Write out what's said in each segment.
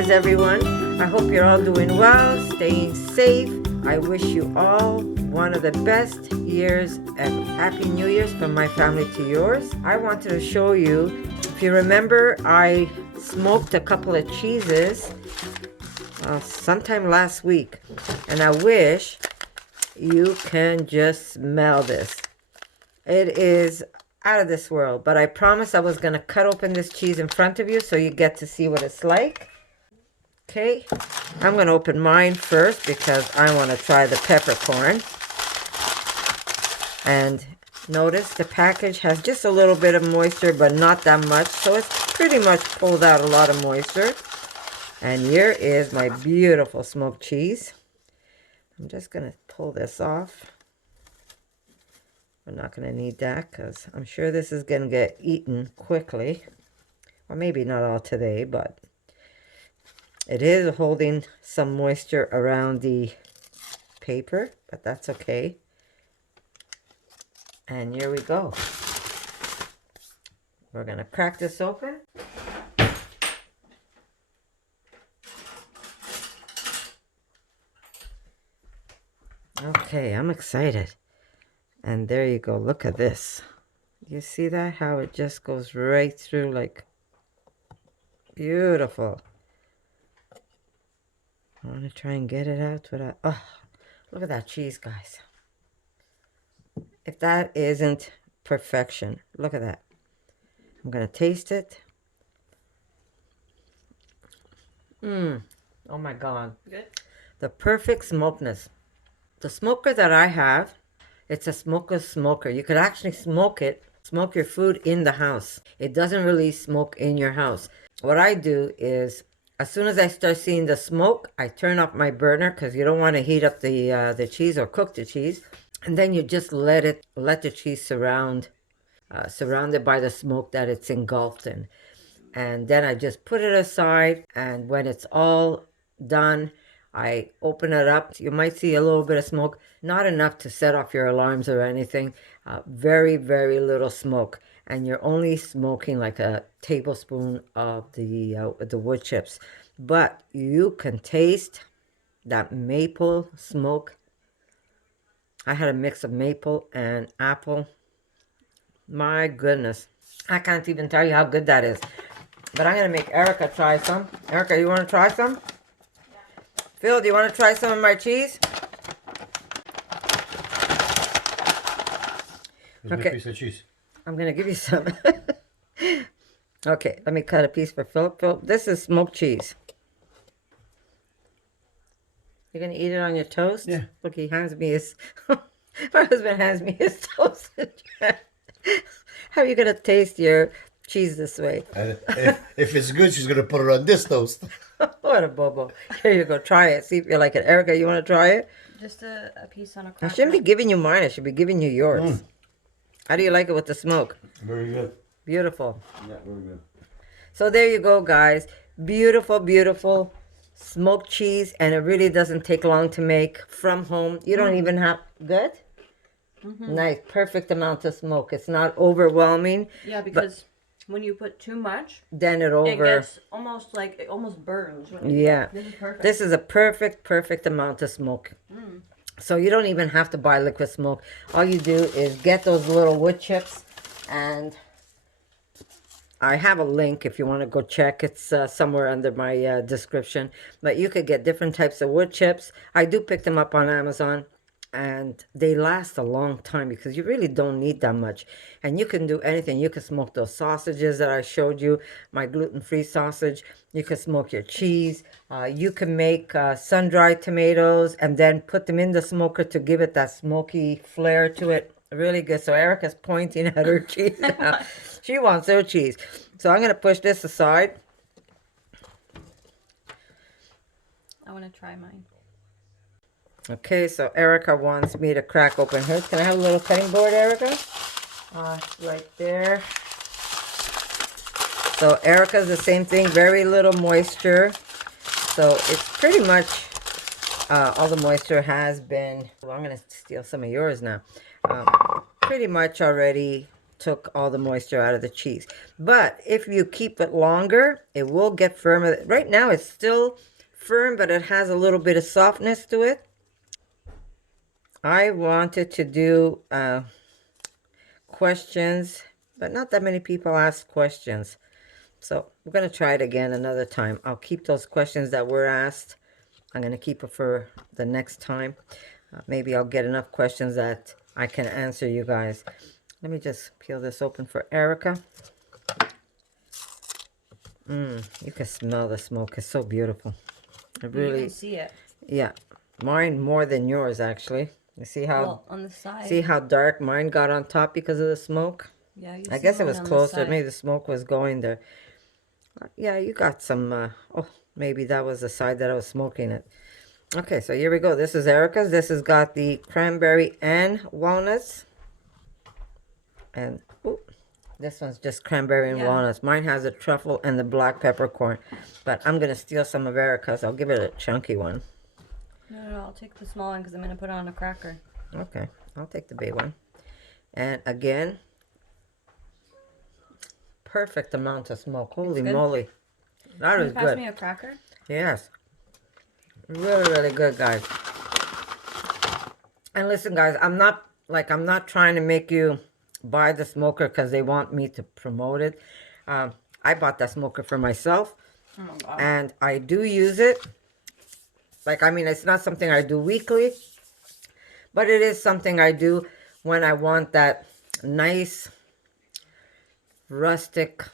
Year's, everyone. I hope you're all doing well, staying safe. I wish you all one of the best years and Happy New Year's from my family to yours. I wanted to show you, if you remember, I smoked a couple of cheeses sometime last week, and I wish you can just smell this. It is out of this world, but I promised I was going to cut open this cheese in front of you so you get to see what it's like. Okay, I'm going to open mine first because I want to try the peppercorn. And notice the package has just a little bit of moisture, but not that much, so it's pretty much pulled out a lot of moisture. And here is my beautiful smoked cheese. I'm just going to pull this off. We're not going to need that because I'm sure this is going to get eaten quickly. Or maybe not all today, but it is holding some moisture around the paper, but that's okay. And here we go. We're going to crack this open. Okay, I'm excited. And there you go. Look at this. You see that? How it just goes right through, like, beautiful. I want to try and get it out without... Oh, look at that cheese, guys. If that isn't perfection, look at that. I'm going to taste it. Oh my God. Good. The perfect smokeness. The smoker that I have, it's a smokeless smoker. You could actually smoke your food in the house. It doesn't really smoke in your house. What I do is, as soon as I start seeing the smoke, I turn off my burner because you don't want to heat up the cheese or cook the cheese. And then you just let the cheese surrounded by the smoke that it's engulfed in. And then I just put it aside, and when it's all done, I open it up. You might see a little bit of smoke, not enough to set off your alarms or anything. Very, very little smoke. And you're only smoking like a tablespoon of the wood chips. But you can taste that maple smoke. I had a mix of maple and apple. My goodness. I can't even tell you how good that is. But I'm going to make Erica try some. Erica, you want to try some? Yeah. Phil, do you want to try some of my cheese? Here's okay. A piece of cheese. I'm going to give you some. Okay, let me cut a piece for Philip. Philip, this is smoked cheese. You're going to eat it on your toast? Yeah. Look, he hands me his... My husband hands me his toast. How are you going to taste your cheese this way? If it's good, she's going to put it on this toast. What a bobo. Here you go. Try it. See if you like it. Erica, you want to try it? Just a piece on a cracker. I shouldn't be giving you mine. I should be giving you yours. How do you like it with the smoke? Very good. Beautiful. Yeah, very good. So there you go, guys. Beautiful, beautiful smoked cheese. And it really doesn't take long to make from home. You don't even have... Good? Nice. Perfect amount of smoke. It's not overwhelming. Yeah, because when you put too much, then it gets almost like, it almost burns. Yeah. This is perfect. This is a perfect amount of smoke. So you don't even have to buy liquid smoke. All you do is get those little wood chips, and I have a link if you want to go check. It's somewhere under my description. But you could get different types of wood chips. I do pick them up on Amazon, and they last a long time because you really don't need that much. And you can do anything. You can smoke those sausages that I showed you, my gluten-free sausage. You can smoke your cheese. You can make sun-dried tomatoes and then put them in the smoker to give it that smoky flair to it. Really good. So Erica's pointing at her cheese now. She wants her cheese. So I'm going to push this aside. I want to try mine. Okay, so Erica wants me to crack open hers. Can I have a little cutting board, Erica? Right there. So Erica's the same thing, very little moisture. So it's pretty much all the moisture has been... Well, I'm going to steal some of yours now. Pretty much already took all the moisture out of the cheese. But if you keep it longer, it will get firmer. Right now it's still firm, but it has a little bit of softness to it. I wanted to do questions, but not that many people ask questions. So we're going to try it again another time. I'll keep those questions that were asked. I'm going to keep it for the next time. Maybe I'll get enough questions that I can answer you guys. Let me just peel this open for Erica. You can smell the smoke. It's so beautiful. It You really, can see it. yeah. Mine more than yours, actually. You see how, Well, on the side. see how dark mine got on top because of the smoke? Yeah, you I see guess it mine was on the closer. side. Maybe the smoke was going there. Yeah, you got some, oh, maybe that was the side that I was smoking it. Okay, so here we go. This is Erica's. This has got the cranberry and walnuts. And ooh, this one's just cranberry and Yeah. walnuts. Mine has the truffle and the black peppercorn. But I'm going to steal some of Erica's. I'll give it a chunky one. No, I'll take the small one because I'm going to put it on a cracker. Okay, I'll take the big one. And again, perfect amount of smoke. Holy good? moly. That Can is you pass good. me a cracker? Yes. Really, really good, guys. And listen, guys, I'm not trying to make you buy the smoker because they want me to promote it. I bought that smoker for myself. Oh my god. And I do use it. Like, I mean, it's not something I do weekly. But it is something I do when I want that nice, rustic...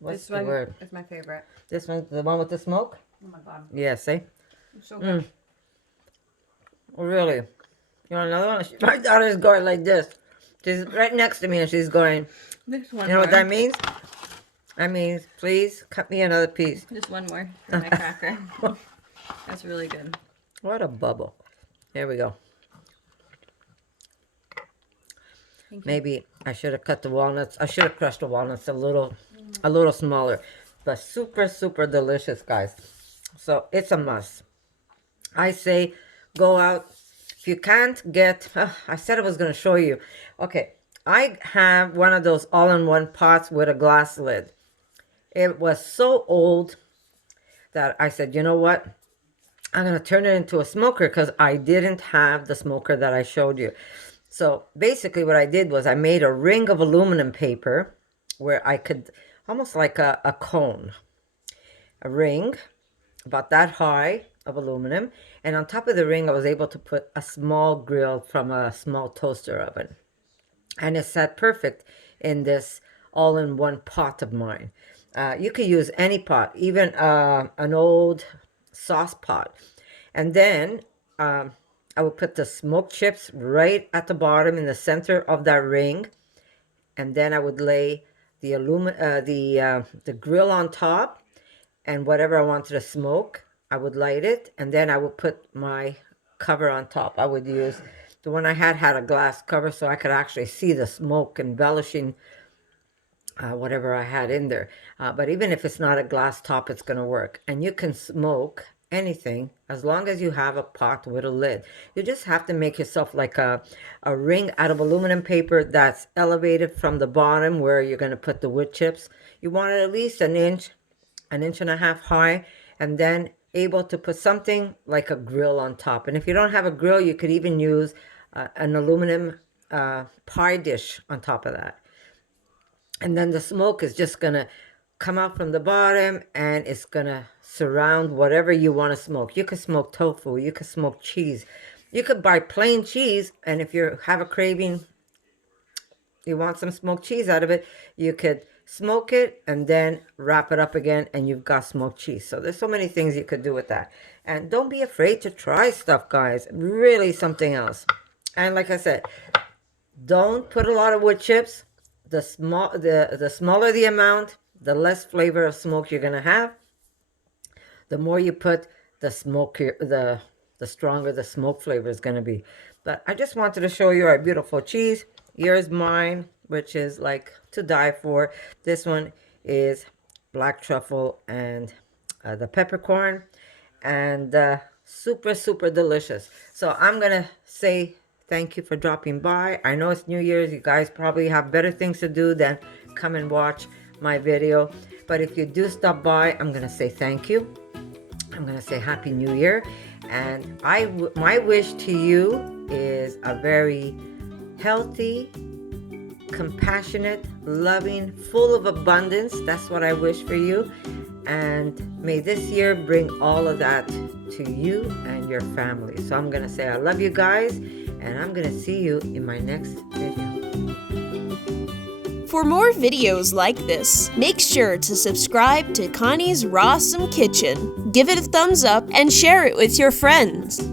What's This the one word? is my favorite. This one, the one with the smoke? Oh my god. Yeah, see? It's so good. Really? You want another one? My daughter's going like this. She's right next to me and she's going, This one you know more. what that means? That means, please cut me another piece. Just one more for my cracker. That's really good. What a bubble. Here we go. Thank you. Maybe I should have cut the walnuts. I should have crushed the walnuts a little smaller. But super, super delicious, guys. So it's a must. I say go out. If you can't get, I said I was going to show you. Okay, I have one of those all-in-one pots with a glass lid. It was so old that I said, you know what? I'm going to turn it into a smoker because I didn't have the smoker that I showed you. So basically what I did was I made a ring of aluminum paper where I could, almost like a cone, a ring about that high of aluminum. And on top of the ring, I was able to put a small grill from a small toaster oven. And it sat perfect in this all-in-one pot of mine. You could use any pot, even an old sauce pot. And then I would put the smoked chips right at the bottom in the center of that ring. And then I would lay the the grill on top, and whatever I wanted to smoke, I would light it, and then I would put my cover on top. I would use the one I had a glass cover so I could actually see the smoke embellishing whatever I had in there. But even if it's not a glass top, it's going to work. And you can smoke anything as long as you have a pot with a lid. You just have to make yourself like a ring out of aluminum paper that's elevated from the bottom where you're going to put the wood chips. You want it at least an inch and a half high, and then able to put something like a grill on top. And if you don't have a grill, you could even use an aluminum pie dish on top of that. And then the smoke is just going to come out from the bottom and it's going to surround whatever you want to smoke. You could smoke tofu. You could smoke cheese. You could buy plain cheese, and if you have a craving, you want some smoked cheese out of it, you could smoke it and then wrap it up again and you've got smoked cheese. So there's so many things you could do with that. And don't be afraid to try stuff, guys. Really something else. And like I said, don't put a lot of wood chips. The smaller the amount, the less flavor of smoke you're going to have. The more you put, the smokier, the stronger the smoke flavor is going to be. But I just wanted to show you our beautiful cheese. Here's mine, which is like to die for. This one is black truffle and the peppercorn, and super, super delicious. So I'm going to say thank you for dropping by. I know it's New Year's. You guys probably have better things to do than come and watch my video. But if you do stop by, I'm going to say thank you. I'm going to say Happy New Year. And my wish to you is a very healthy, compassionate, loving, full of abundance. That's what I wish for you. And may this year bring all of that to you and your family. So I'm going to say I love you guys, and I'm going to see you in my next video. For more videos like this, make sure to subscribe to Connie's Rawesome Kitchen, give it a thumbs up, and share it with your friends.